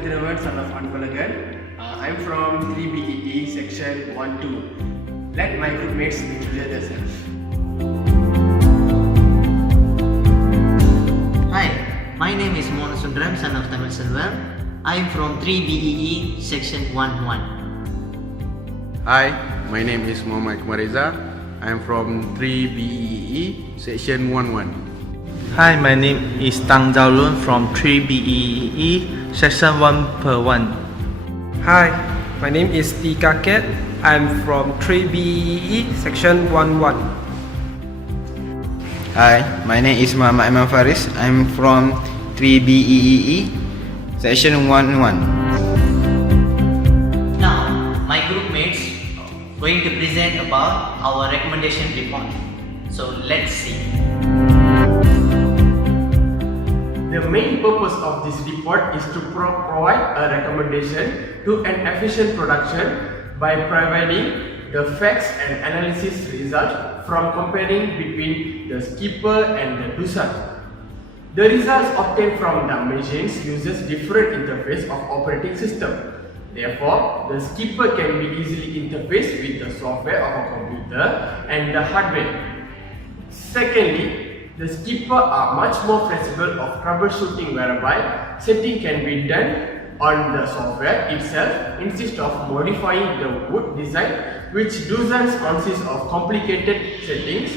Hyderabad, son of Anpalagan. I'm from 3 BEE, section 1-2. Let my group mates introduce themselves. Hi, my name is Mohan Sundram, son of Tamil Selvam. I am from 3 BEE, section 1-1. Hi, my name is Muhammad Kumariza. I am from 3 BEE, section 1-1. Hi, my name is Tang Zhaolun from 3 BEE, section 1/1. Hi, my name is Tika Ket. I'm from 3 BEE, section 1-1. Hi, my name is Muhammad Imam Faris. I'm from 3 BEE, section 1-1. Now, my group mates going to present about our recommendation report. So let's see. The main purpose of this report is to provide a recommendation to an efficient production by providing the facts and analysis results from comparing between the Skipper and the Doosan. The results obtained from the machines uses different interface of operating system. Therefore, the Skipper can be easily interfaced with the software of a computer and the hardware. Secondly, the Skipper are much more flexible of troubleshooting, whereby setting can be done on the software itself instead of modifying the wood design, which Doosan consists of complicated settings.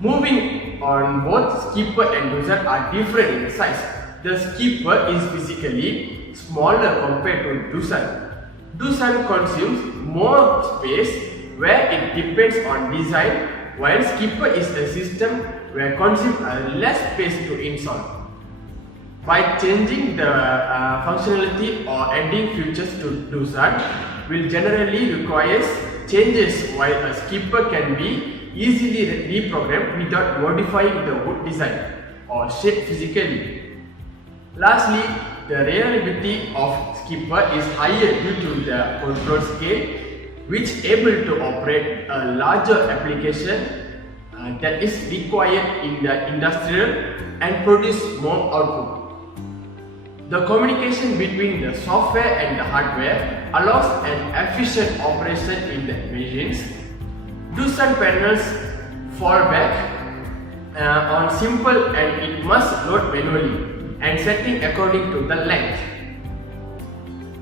Moving on, both Skipper and Doosan are different in size. The Skipper is physically smaller compared to Doosan. Doosan consumes more space where it depends on design, while Skipper is a system where consumes less space to install. By changing the functionality or adding features to Doosan will generally requires changes, while a Skipper can be easily reprogrammed without modifying the wood design or shape physically. Lastly, the reliability of Skipper is higher due to the control scale, which able to operate a larger application that is required in the industrial and produce more output. The communication between the software and the hardware allows an efficient operation in the machines. Doosan panels fall back on simple and it must load manually and setting according to the length.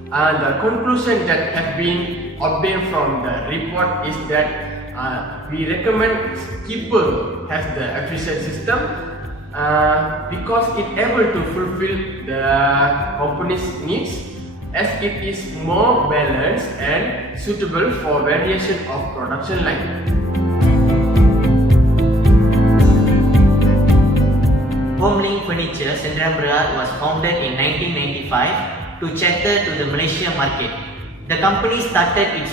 The conclusion that has been obtained from the report is that we recommend Skipper has the efficient system because it able to fulfill the company's needs, as it is more balanced and suitable for variation of production line. Homelink Furniture Sdn Bhd was founded in 1995 to cater to the Malaysia market. The company started its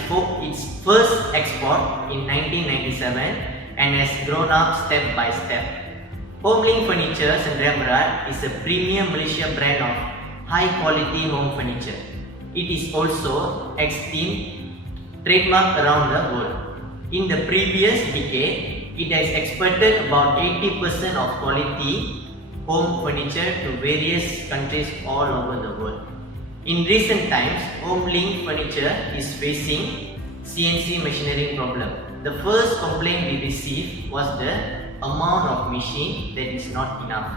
first export in 1997 and has grown up step by step. Homelink Furniture Sdn Bhd is a premium Malaysia brand of high quality home furniture. It is also esteemed trademark around the world. In the previous decade, it has exported about 80% of quality home furniture to various countries all over the world. In recent times, Homelink Furniture is facing CNC machinery problem. The first complaint we received was the amount of machine that is not enough,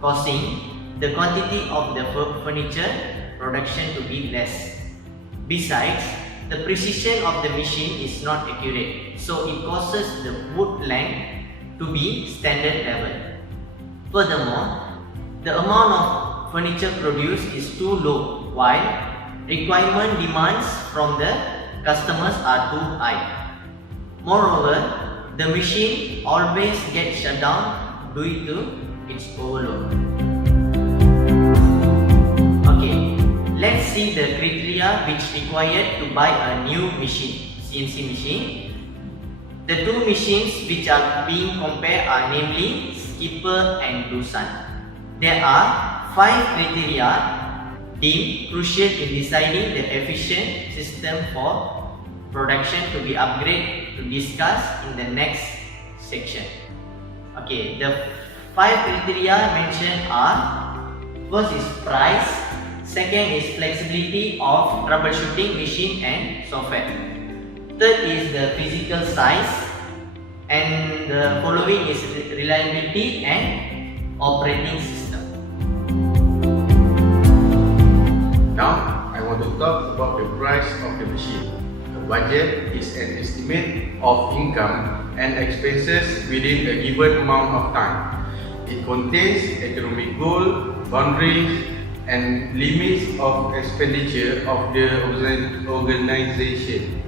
causing the quantity of the furniture production to be less. Besides, the precision of the machine is not accurate, so it causes the wood length to be standard level. Furthermore, the amount of furniture produced is too low, while requirement demands from the customers are too high. Moreover, the machine always gets shut down due to its overload. Okay, let's see the criteria which required to buy a new machine, CNC machine. The two machines which are being compared are namely Skipper and Doosan. There are 5 criteria deemed crucial in deciding the efficient system for production to be upgraded to discuss in the next section. Okay, the 5 criteria mentioned are: first is price, Second is flexibility of troubleshooting machine and software. Third is the physical size, and the following is reliability and operating system. Now, I want to talk about the price of the machine. A budget is an estimate of income and expenses within a given amount of time. It contains economic goals, boundaries, and limits of expenditure of the organization.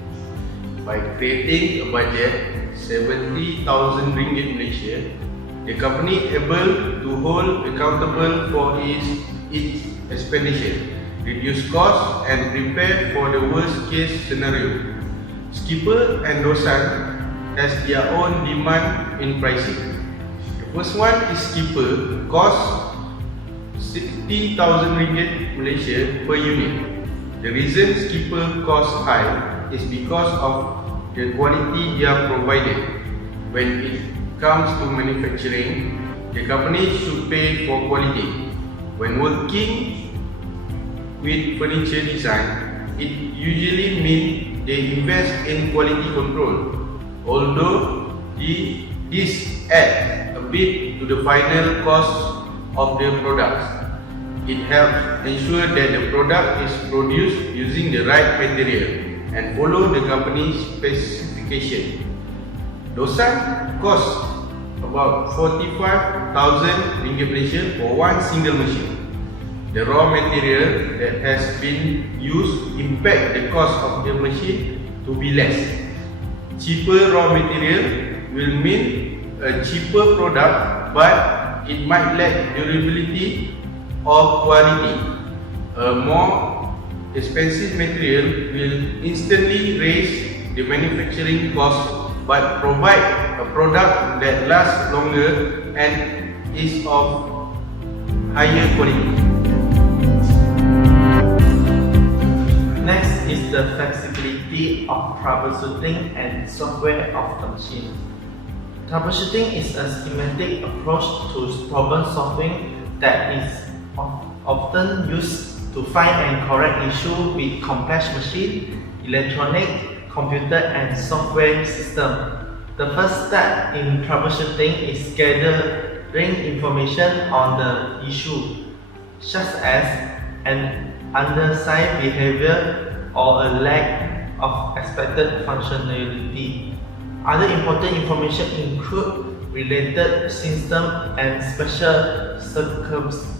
By creating a budget 70,000 ringgit Malaysia, the company able to hold accountable for its expenditure, reduce costs, and prepare for the worst case scenario. Skipper and Doosan has their own demand in pricing. The first one is Skipper, cost 60,000 ringgit Malaysia per unit. The reason Skipper cost high is because of the quality they are provided. When it comes to manufacturing, the company should pay for quality. When working with furniture design, it usually means they invest in quality control. Although this adds a bit to the final cost of the products, it helps ensure that the product is produced using the right material and follow the company's specification. Doosan costs about 45,000 ringgit Malaysia for one single machine. The raw material that has been used impact the cost of the machine to be less. Cheaper raw material will mean a cheaper product, but it might lack durability or quality. A more expensive material will instantly raise the manufacturing cost but provide a product that lasts longer and is of higher quality. Next is the flexibility of troubleshooting and software of the machine. Troubleshooting is a schematic approach to problem solving that is often used to find and correct issues with complex machine, electronic, computer and software system. The first step in troubleshooting is gathering information on the issue, such as an undersized behavior or a lack of expected functionality. Other important information include related system and special circumstances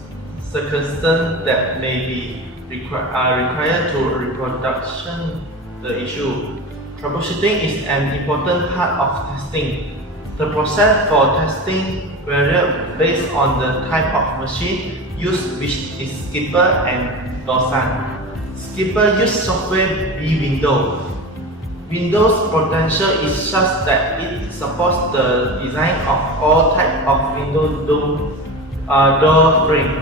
that may be required to reproduction the issue. Troubleshooting is an important part of testing. The process for testing varies based on the type of machine used, which is Skipper and Doosan. Skipper uses software BEEE window. Window's potential is such that it supports the design of all types of window door frame.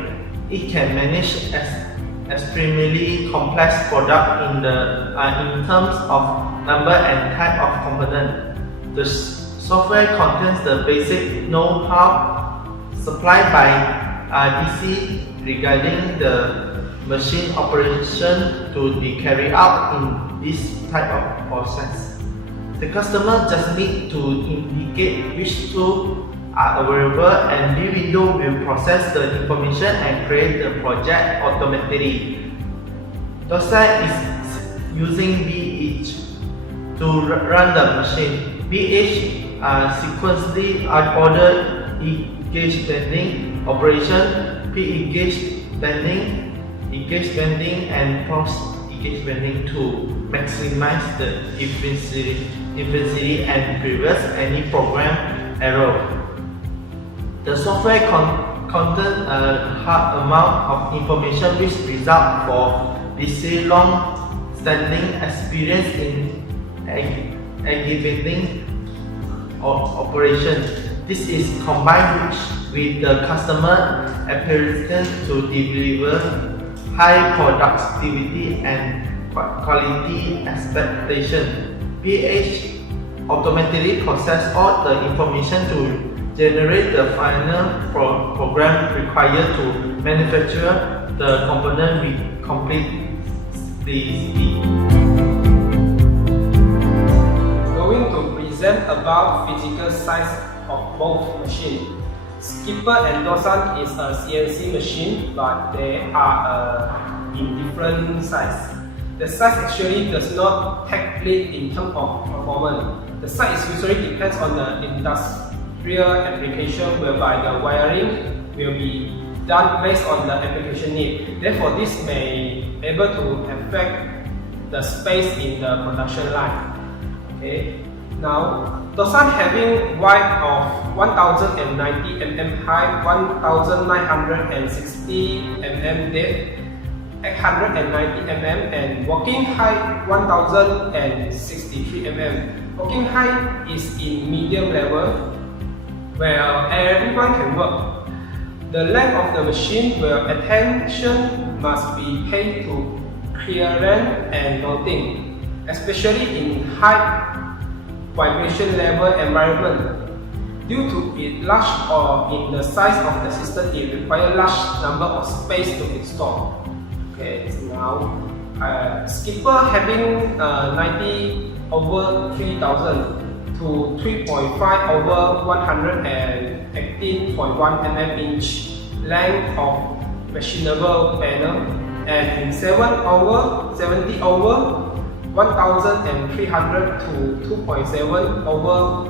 It can manage extremely complex product in terms of number and type of component. The software contains the basic know-how supplied by DC regarding the machine operation to be carried out in this type of process. The customer just needs to indicate which tools are available, and the window will process the information and create the project automatically. Doosan is using BEEE to run the machine. BEEE sequentially order engage pending operation, pre-engage pending, engage pending, and post-engage pending to maximize the efficiency and prevent any program error. The software contains a high amount of information which results for this long-standing experience in executing operations. This is combined with the customer appearance to deliver high productivity and quality expectation. BEEE automatically processes all the information to generate the final program required to manufacture the component complexity. Going to present about physical size of both machines. Skipper and Doosan is a CNC machine, but they are in different size. The size actually does not take place in terms of performance. The size usually depends on the industrial application, whereby the wiring will be done based on the application need. Therefore, this may able to affect the space in the production line. Okay. Now, Doosan having width of 1090 mm height, 1960 mm depth, 890 mm, and working height 1063 mm. Working height is in medium level, where everyone can work. The length of the machine, where attention must be paid to clearance and mounting, especially in high vibration level environment. Due to its large or in the size of the system, it requires large number of space to install. Okay, so now Skipper having 90 over 3000 to 3.5 over 118.1 mm inch length of machinable panel, and 70 over 1300 to 2.7 over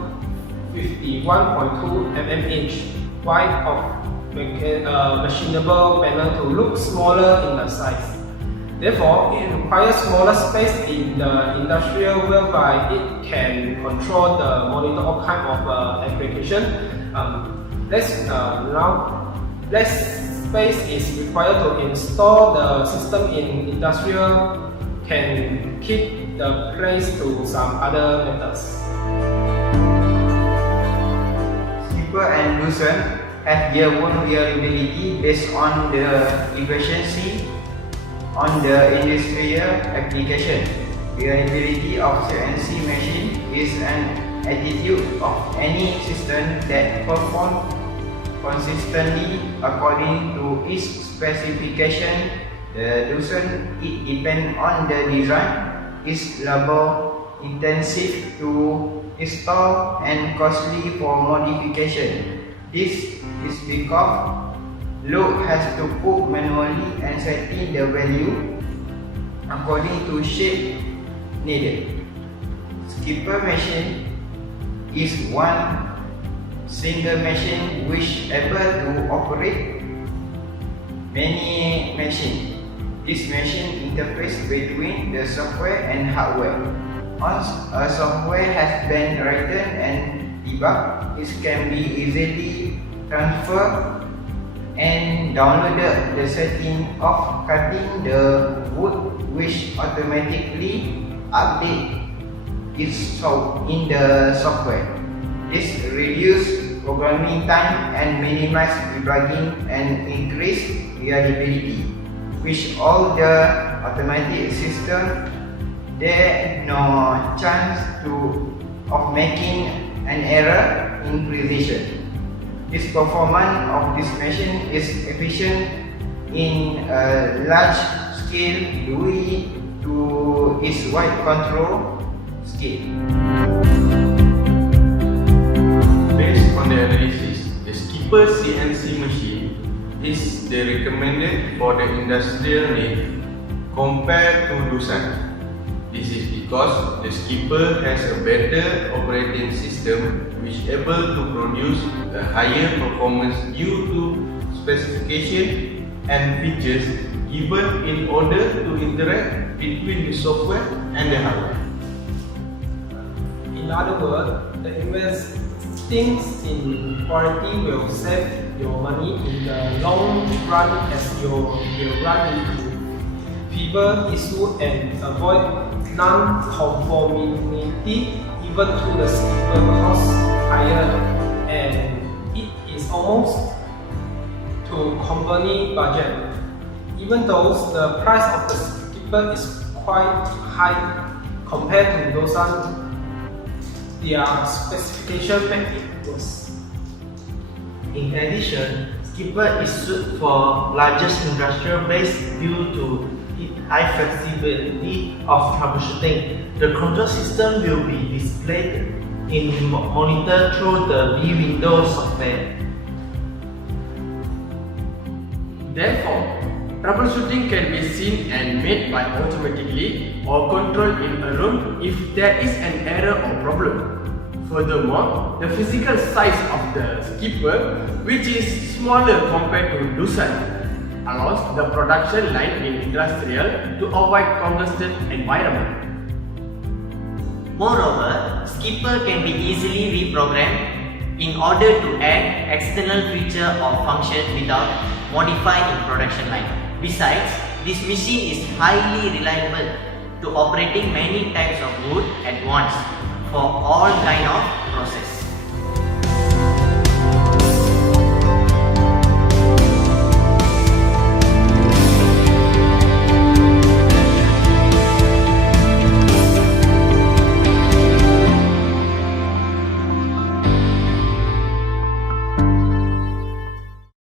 51.2 mm inch wide of machinable panel to look smaller in the size. Therefore, it requires smaller space in the industrial, whereby it can control the monitor all kind of application. Less space is required to install the system in industrial, can keep the place to some other methods. Skipper and Doosan have their own reliability based on the efficiency on the industrial application. Reliability of CNC machine is an attitude of any system that performs consistently according to its specification. The Doosan, it depends on the design, is labor intensive to install and costly for modification. This is because load has to put manually and setting the value according to shape needed. Skipper machine is one single machine which able to operate many machines. This machine interface between the software and hardware. Once a software has been written and debugged, it can be easily transferred and downloaded the setting of cutting the wood, which automatically update itself in the software. This reduces programming time and minimize debugging and increase reliability, which all the automatic system there no chance of making an error in precision. This performance of this machine is efficient in a large scale due to its wide control scale. Based on the analysis, the Skipper CNC machine is the recommended for the industrial need compared to Doosan. This is because the Skipper has a better operating system which able to produce a higher performance due to specification and features given in order to interact between the software and the hardware. In other words, the investing in quality will save your money in the long run, as you will run into fever issue and avoid non-conformity even to the Skipper cost higher, and it is almost to company budget. Even though the price of the Skipper is quite high compared to Doosan, their specification make it worse. In addition, Skipper is suited for largest industrial base due to high flexibility of troubleshooting. The control system will be displayed in monitor through the BEEE window software. Therefore, troubleshooting can be seen and made by automatically or controlled in a room if there is an error or problem. Furthermore, the physical size of the skipper, which is smaller compared to Doosan, allows the production line in industrial to avoid congested environment. Moreover, Skipper can be easily reprogrammed in order to add external feature or function without modifying in production line. Besides, this machine is highly reliable to operating many types of wood at once for all kind of process.